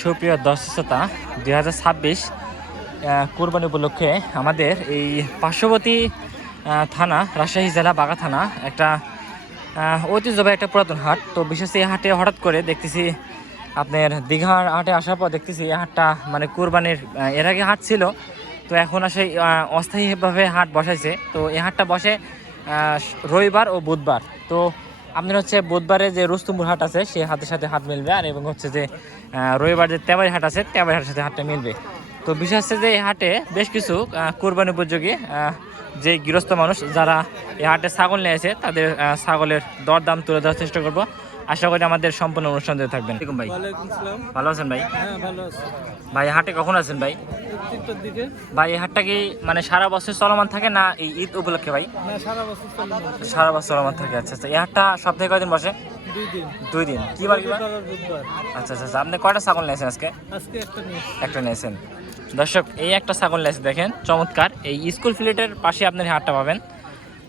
সুপ্রিয় দর্শক শ্রোতা, 2026 কুরবানি উপলক্ষে আমাদের এই পার্শ্ববর্তী থানা রাজশাহী জেলা বাগা থানা একটা ঐতিহ্যবাহী একটা পুরাতন হাট। তো বিশেষ এই হাটে হঠাৎ করে দেখতেছি আপনার দীঘার হাটে আসার পর দেখতেছি এই হাটটা মানে কুরবানির এর আগে হাট ছিল, তো এখন আসে অস্থায়ীভাবে হাট বসাইছে। তো এই হাটটা বসে রবিবার ও বুধবার। তো আপনার হচ্ছে বুধবারে যে রুস্তুমপুর হাট আছে সেই হাটের সাথে হাট মিলবে, আর এবং হচ্ছে যে রবিবার যে তেবারি হাট আছে তেবারি হাটের সাথে হাটটা মিলবে। তো বিশেষ হচ্ছে যে এই হাটে বেশ কিছু কুরবানি উপযোগী যে গৃহস্থ মানুষ যারা এই হাটে ছাগল নিয়ে আসে তাদের ছাগলের দরদাম তুলে ধরার চেষ্টা করবো। আশা করি আমাদের সম্পূর্ণ অনুষ্ঠান দিয়ে থাকবেন। ভাই ভালো আছেন ভাই? ভাই হাটে কখন আছেন ভাই? ভাই এই হাটটা কি মানে সারা বছর চলমান থাকে না এই ঈদ উপলক্ষে ভাই? সারা বছর চলমান থাকে। আচ্ছা আচ্ছা, এই হাটটা সপ্তাহে কয়দিন বসে? 2 দিন। কি বার কি বার? আচ্ছা আচ্ছা, আপনি কয়টা ছাগল নিয়েছেন আজকে? একটা নিয়েছেন। দর্শক, এই একটা ছাগল নিয়েছে দেখেন, চমৎকার। এই স্কুল ফিলেটের পাশে আপনার হাটটা পাবেন।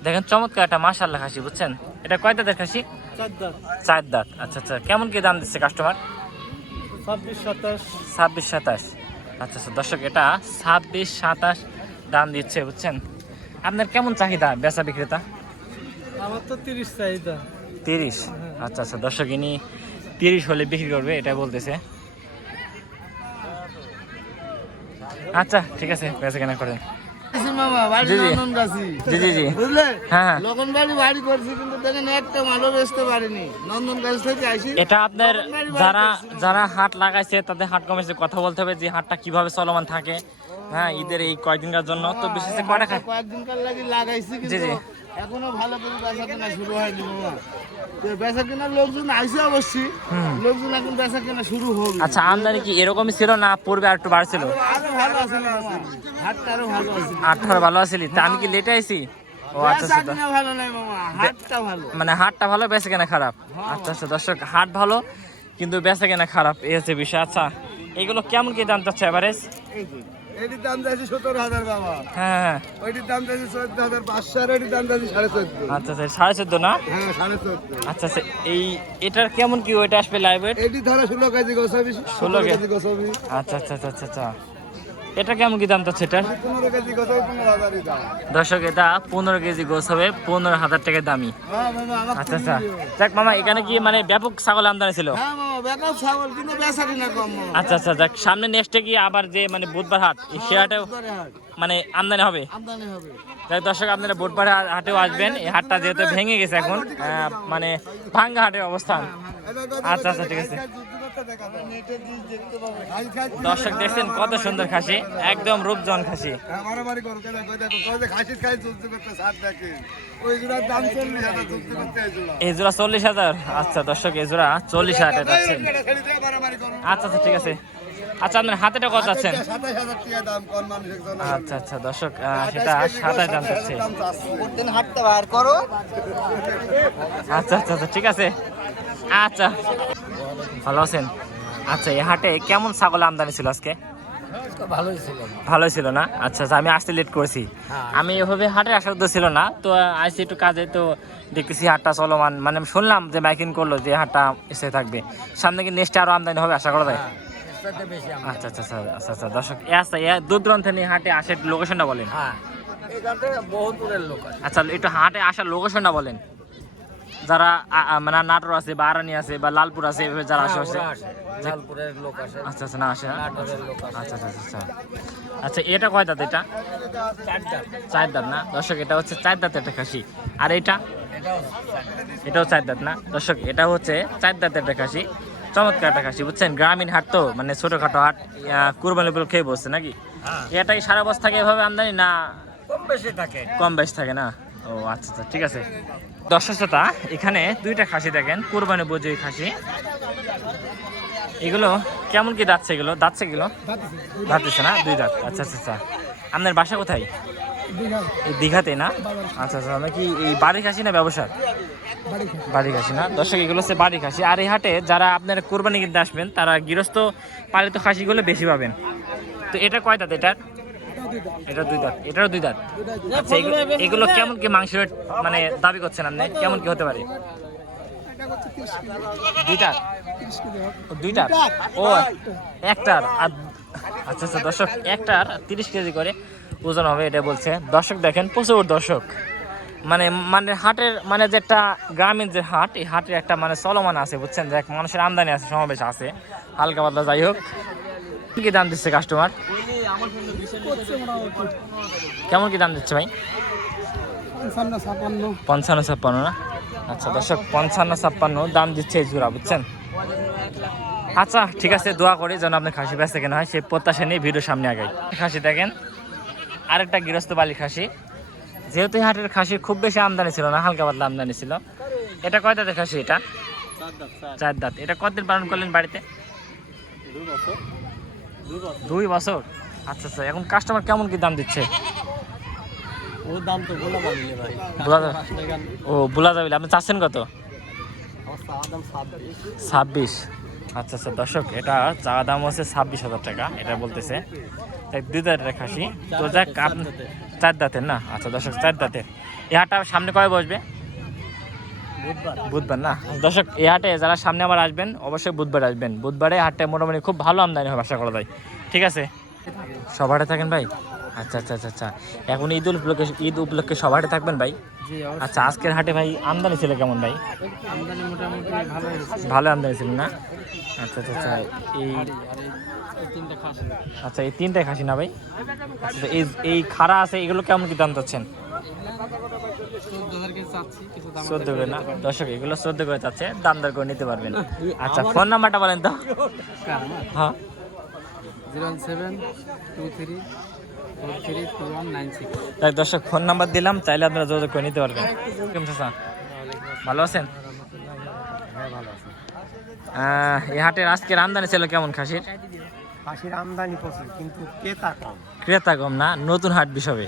দেখেন চমৎকার একটা মাশাআল্লাহ খাসি, বুঝছেন? এটা কয় দাঁতের খাসি? 4 দাঁত। আচ্ছা আচ্ছা, কেমন কি দাম দিচ্ছে কাস্টমার? 26-27। আচ্ছা আচ্ছা দর্শক, এটা 26-27 দাম দিচ্ছে, বুঝছেন? আপনার কেমন চাহিদা বেচা বিক্রেতা? আমার তো 30 চাহিদা। 30? আচ্ছা আচ্ছা দর্শক, ইনি 30 হলে বিক্রি করবে এটা বলতেছে। আচ্ছা ঠিক আছে, বেচা কেনা করেন। এটা আপনার যারা হাট লাগাইছে তাদের হাট কমিটিতে কথা বলতে হবে যে হাটটা কিভাবে চলমান থাকে। হ্যাঁ, ঈদের এই কয়েকদিনকার জন্য। তো বিশেষ করে কয়েকদিনকার লাগি লাগাইছি, কিন্তু এখনো ভালো করে বেচা কেনা শুরু হয়নি বাবা। বেচা কেনার লোকজন আইছে অবশ্যই, লোকজন এখন বেচা কেনা শুরু হবে। আচ্ছা, আমদানি কি এরকমই ছিল না পূর্বে আর একটু বাড়ছিল? আরো ভালো আছে, হাটটা আরো ভালো আছে। আরো ভালো আছিল, তা আমি কি লেটে আইছি? ও আচ্ছা আচ্ছা, ভালো নাই মামা, হাটটা ভালো। মানে হাটটা ভালো, বেচা কেনা খারাপ। আচ্ছা আচ্ছা দর্শক, হাট ভালো কিন্তু বেচা কেনা খারাপ, এই হচ্ছে বিষয়। আচ্ছা, এগুলো কেমন কি দাম চাচ্ছে এভারেজ? এটির দাম যাচ্ছে 17,000 বাবা। হ্যাঁ, ওইটির দাম যাচ্ছে 14,500, আর এটির দাম যাচ্ছে 14,500। আচ্ছা আচ্ছা, 14.5 না? হ্যাঁ 14.5। আচ্ছা আচ্ছা, এটার কেমন কি ওইটা আসবে লাইভ ওয়েট? এটি ধরো 16 কেজি গোছাবি। 16 কেজি গোছাবি। আচ্ছা আচ্ছা আচ্ছা আচ্ছা, এটা কেমন কি দাম চাচ্ছে এটার? 15 কেজি গোছাবি, 15,000 দাম। দর্শক, এটা 15 কেজি গোছ হবে, 15,000 টাকা দামি। হ্যাঁ মামা। আচ্ছা আচ্ছা, যাক মামা, এখানে কি মানে ব্যাপক ছাগল আমদানি ছিল? হ্যাঁ মামা, ব্যাপক ছাগল, কিন্তু বেচা কিনা কম মামা। আচ্ছা আচ্ছা, যাক সামনে নেক্সটে কি আবার যে মানে বুধবার হাট, সে হাটেও মানে আমদানি হবে? যাক দর্শক, আপনারা বুধবার হাটেও আসবেন। এই হাটটা যেহেতু ভেঙে গেছে এখন, মানে ভাঙ্গা হাটের অবস্থান। আচ্ছা আচ্ছা ঠিক আছে। দর্শক দেখছেন কত সুন্দর খাসি, একদম রূপজন খাসি। এই জোড়া 40,000। আচ্ছা দর্শক, এই জোড়া 40,000 যাচ্ছেন। আচ্ছা আচ্ছা ঠিক আছে। আচ্ছা, আপনার হাতেটা কত আছেন? আচ্ছা আচ্ছা দর্শক, সেটা 27 দাম চাচ্ছে। আচ্ছা আচ্ছা আচ্ছা ঠিক আছে। আচ্ছা, ভালো আছেন? আচ্ছা, এই হাটে কেমন ছাগল আমদানি ছিল আজকে? ভালোই ছিল না? আচ্ছা আচ্ছা, আমি আসতে লেট করেছি। আমি এভাবে হাটে আসার উদ্দেশ্য ছিল না, তো আসছি একটু কাজে, তো দেখতেছি হাটটা চলমান। মানে শুনলাম যে মাইকিং করলো যে হাটটা এসে থাকবে, সামনে কি নেক্সটে আরো আমদানি হবে আশা করা যায়? আচ্ছা আচ্ছা আচ্ছা আচ্ছা দর্শক, আচ্ছা দূর দূরান্ত নিয়ে হাটে আসে লোকেশনটা বলেন। আচ্ছা, একটু হাটে আসার লোকেশনটা বলেন। যারা মানে নাটোর আছে বা আরানি আছে বা লালপুর আছে, এভাবে যারা আশেপাশে। আচ্ছা আচ্ছা, না আসে না? আচ্ছা আচ্ছা আচ্ছা আচ্ছা, এটা কয় দাঁত? এটা 4 দাঁত না দর্শক? এটা হচ্ছে 4 দাঁতের একটা খাসি। আর এটাও 4 দাঁত না দর্শক? এটা হচ্ছে 4 দাঁতের একটা খাসি, চমৎকার একটা খাসি, বুঝছেন? গ্রামীণ হাট তো, মানে ছোটখাটো হাট, কুরবানি উপলক্ষে বসছে নাকি? এটা কি সারা বছর থাকে এভাবে আমদানি না কম বেশি থাকে না? ও আচ্ছা আচ্ছা ঠিক আছে। দর্শক শ্রোতা, এখানে 2টা খাসি দেখেন, কুরবানি উপযোগী খাসি। এগুলো কেমন কি দাঁতছে? এগুলো দাঁতছে, এগুলো দাঁতছে না? 2 দাঁত। আচ্ছা আচ্ছা আচ্ছা, আপনার বাসা কোথায়? এই দীঘাতে না? আচ্ছা আচ্ছা, আমরা কি এই বাড়ি খাসি না ব্যবসা? বাড়ি খাসি না দর্শক, এগুলো হচ্ছে বাড়ি খাসি। আর এই হাটে যারা আপনার কুরবানি কিনতে আসবেন তারা গৃহস্থ পালিত খাসিগুলো বেশি পাবেন। তো এটা কয় দাঁত? এটা এটা 2 দাঁত, এটারও 2 দাঁত। আচ্ছা এগুলো কেমন কি মাংসের রেট মানে দাবি করছেন আপনি, কেমন কি হতে পারে? 2 দাঁত, 2 দাঁত, ও একটার। আচ্ছা আচ্ছা দর্শক, একটার 30 কেজি করে ওজন হবে এটা বলছে। দর্শক দেখেন প্রচুর দর্শক, মানে মানে হাটের মানে যে একটা গ্রামীণ যে হাট, এই হাটের একটা মানে চলমান আছে বুঝছেন, যে এক মানুষের আমদানি আছে, সমাবেশ আছে হালকা পাতলা। যাই হোক, কি দাম দিচ্ছে কাস্টমার, কেমন কি দাম দিচ্ছে ভাই? 55-56 না? আচ্ছা দর্শক 55-56 দাম দিচ্ছে এই জোড়া বুঝছেন। আচ্ছা ঠিক আছে, দোয়া করি যেন আপনি খাসি বেচতে কেনা হয় সেই প্রত্যাশা নিয়ে ভিডিও সামনে আগাই। খাসি দেখেন, আরেকটা গৃহস্থ বালি খাসি। যেহেতু এই হাটের খাসি খুব বেশি আমদানি ছিল না, হালকা পাতলা আমদানি ছিল। এটা কয় দাঁতের খাসি? এটা 4 দাঁত। এটা কতদিন পালন করলেন বাড়িতে? 2 বছর। আচ্ছা আচ্ছা, এখন কাস্টমার কেমন কি দাম দিচ্ছে? ওর দাম তো বলা যাবে ভাই, ও বলা যাবে। আপনি চাচ্ছেন কত? 26। আচ্ছা আচ্ছা দর্শক, এটা চা দাম হচ্ছে 26,000 টাকা, এটা বলতেছে। 2 দাঁতের খাসি তো যাক, 4 দাঁতের না? আচ্ছা দর্শক 4 দাঁতের। এই হাটটা সামনে কবে বসবে? বুধবার না? দর্শক এই হাটে যারা সামনে আবার আসবেন অবশ্যই বুধবার আসবেন। বুধবারে হাটটা মোটামুটি খুব ভালো আমদানি হবে আশা করা যায়। ঠিক আছে, সব হাটে থাকেন ভাই? আচ্ছা আচ্ছা আচ্ছা আচ্ছা, এখন ঈদ উপলক্ষে সব হাটে থাকবেন ভাই? আচ্ছা আজকের হাটে ভাই আমদানি ছিল কেমন ভাই? আমদানি মোটামুটি ভালো আমদানি ছিল না? আচ্ছা আচ্ছা আচ্ছা, আচ্ছা এই 3টে খাসি না ভাই? আচ্ছা এই খাড়া আছে, এগুলো কেমন কি দাম চাচ্ছেন? 14 করে না? দর্শক এগুলো 14 করে চাচ্ছে, দাম দর করে নিতে পারবেন। আচ্ছা ফোন নাম্বারটা বলেন তো। হ্যাঁ, 07323432196। দর্শক ফোন নাম্বার দিলাম, চাইলে আপনারা যোগাযোগ করে নিতে পারবেন। ভালো আছেন? এই হাটের আজকের আমদানি ছিল কেমন খাসির? খাসির আমদানি প্রচুর, কিন্তু ক্রেতা কম না? নতুন হাট বিষয়ে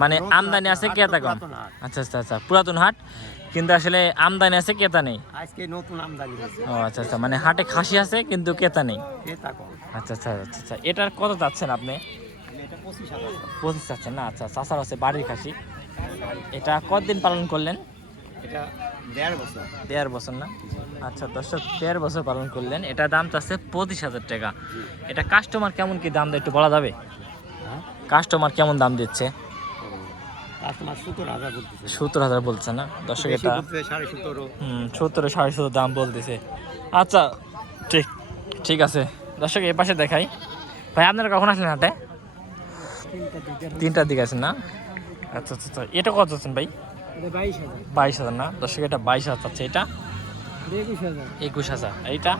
মানে আমদানি আছে, ক্রেতা কম। আচ্ছা আচ্ছা আচ্ছা, পুরাতন হাট কিন্তু আসলে আমদানি আছে, ক্রেতা নেই। আজকে নতুন আমদানি হয়েছে। ও আচ্ছা আচ্ছা, মানে হাটে খাসি আছে কিন্তু ক্রেতা নেই। ক্রেতা কম। আচ্ছা আচ্ছা আচ্ছা আচ্ছা, এটার কত চাচ্ছেন আপনি? এটা 25,000। 25 চাচ্ছেন না? আচ্ছা, চাচার হচ্ছে বাড়ির খাসি। এটা কতদিন পালন করলেন? এটা 1.5 বছর। 1.5 বছর না? আচ্ছা দর্শক 1.5 বছর পালন করলেন। এটা দাম চাচ্ছে 25,000 টাকা। এটা কাস্টমার কেমন কি দাম দেয় একটু বলা যাবে? কাস্টমার কেমন দাম দিচ্ছে? কাস্টমার 17,000 বলতেছে। 17,000 বলছে না? দর্শক এটা 17.5। 17 17.5 দাম বলতেছে। আচ্ছা ঠিক ঠিক আছে দর্শক, এই পাশে দেখাই। ভাই আপনারা কখন আসলেন হাটে? 3টার দিকে আছেন না? আচ্ছা আচ্ছা আচ্ছা, এটা কত আছেন ভাই? 22,000 না? দর্শক এটা 22,000 চাচ্ছে। এটা 21,000। এইটা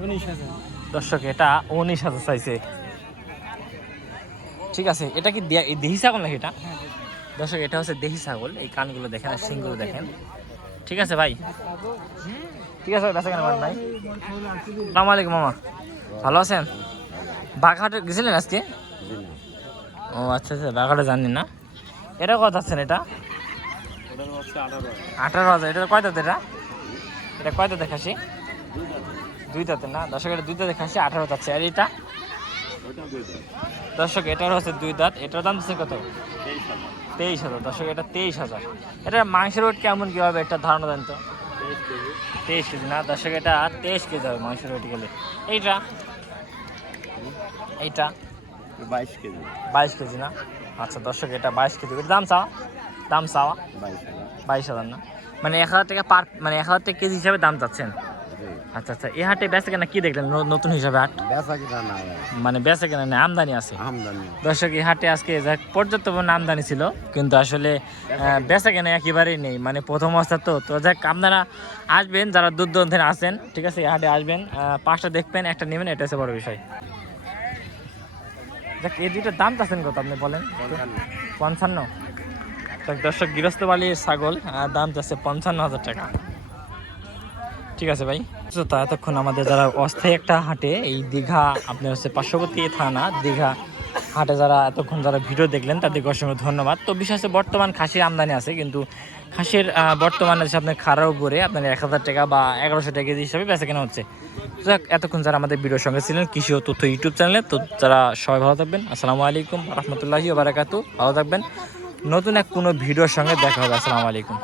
19,000। দর্শক এটা 19,000 চাইছে। ঠিক আছে, এটা কি দেশি ছাগল নাকি এটা? দর্শক এটা হচ্ছে দেশি ছাগল। এই কানগুলো দেখেন আর শিংগুলো দেখেন। ঠিক আছে ভাই, ঠিক আছে বেচা কেন করেন ভাই? আসসালামু আলাইকুম মামা, ভালো আছেন? বাঘাটে গেছিলেন আজকে? ও আচ্ছা আচ্ছা, বাঘাটে জানি না। এটা কত আছেন? এটা 18,000। এটা কয় দাঁত? এটা কয় দাঁতে খাসি? 2 দাঁতে না? দর্শক এটা 2 দাঁতে খাসি, 18 যাচ্ছে। আর এটা দর্শক এটার হচ্ছে 2 দাঁত। এটার দাম দিচ্ছে কত? 23,000। দর্শক এটা 23,000। এটা মাংসের ওয়েট কেমন কি হবে একটা ধারণা দেন তো? 23 কেজি না? দর্শক এটা 23 কেজি হবে মাংসের ওয়েট গেলে। এইটা 22 কেজি। 22 কেজি না? আচ্ছা দর্শক এটা 22 কেজি। দাম চাওয়া 22,000 না? মানে 1,000 টাকা পার, মানে 1,000 টাকা কেজি হিসাবে দাম চাচ্ছেন? আচ্ছা আচ্ছা, এই হাটে বেচা কেনা কি দেখলেন নতুন হিসাবে হাট? বেচা কিনা না, মানে বেচা কেনা না, আমদানি আছে। আমদানি। দর্শক এই হাটে আজকে পর্যাপ্ত পরিমাণে আমদানি ছিল, কিন্তু আসলে বেচা কেনা একেবারেই নেই, মানে প্রথম অবস্থা। তো যাক, আপনারা আসবেন যারা দূর দূরান্ত থেকে আসেন, ঠিক আছে? এই হাটে আসবেন, 5টা দেখবেন, একটা নেবেন, এটা হচ্ছে বড় বিষয়। দেখ এই 2টার দাম চাচ্ছেন কত আপনি বলেন? 55। দর্শক গৃহস্থ বালির ছাগল দাম চাচ্ছে 55,000 টাকা। ঠিক আছে ভাই। তো এতক্ষণ আমাদের যারা অস্থায়ী একটা হাটে, এই দীঘা আপনার হচ্ছে পার্শ্ববর্তী থানা দীঘা হাটে যারা এতক্ষণ যারা ভিডিও দেখলেন তাদেরকে অসংখ্য ধন্যবাদ। তো বিশেষ বর্তমান খাসির আমদানি আছে, কিন্তু খাসির বর্তমানে হচ্ছে আপনার খাড়ার উপরে আপনার 1000 টাকা বা 1100 টাকা কেজি হিসাবে বেচা কেনা হচ্ছে। তো এতক্ষণ যারা আমাদের ভিডিওর সঙ্গে ছিলেন কৃষি ও তথ্য ইউটিউব চ্যানেলে, তো যারা সবাই ভালো থাকবেন। আসসালামু আলাইকুম রহমতুল্লাহি ওয়া বারাকাতুহু। ভালো থাকবেন। নতুন এক কোনো ভিডিওর সঙ্গে দেখা হবে। আসসালামু আলাইকুম।